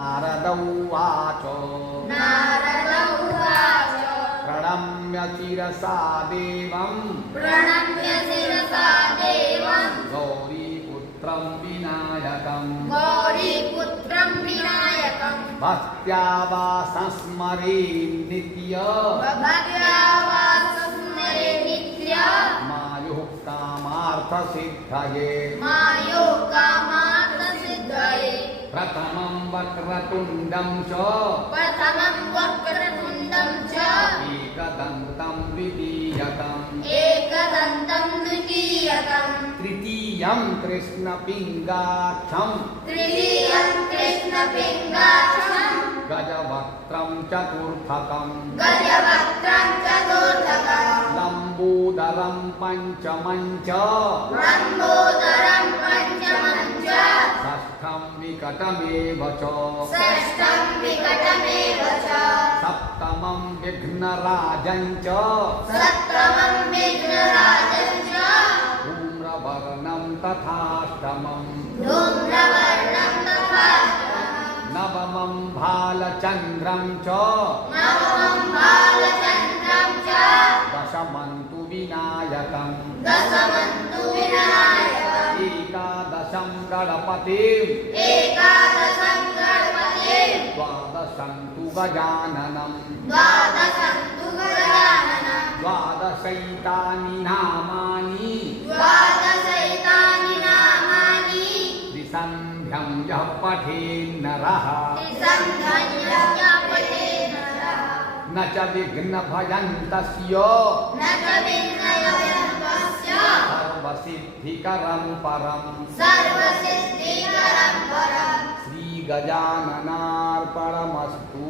नारद उवाच प्रणम्य शिरसा देवम् गौरीपुत्रं विनायकम् भक्त्या वा संस्मरे नित्य मायुः कामार्थसिद्धये प्रथमं वक्रतुण्डं च एकदन्तं द्वितीयकम् तृतीयं कृष्णपिङ्गाक्षं गजवक्त्रं चतुर्थकम् लम्बोदरं पञ्चमं च षष्ठं विकटमेव च सप्तमं विघ्नराजं च धूम्रवर्णं तथाष्टमम् नवमं भालचन्द्रं च दशमं तु विनायकम् एकादशं गणपतिं द्वादशं तु गजाननं द्वादशैतानि नामानि त्रिसन्ध्यं यः पठेन्नरः न च विघ्नभयं तस्य सर्वसिद्धिकरं परम् श्रीगजाननार्पणमस्तु।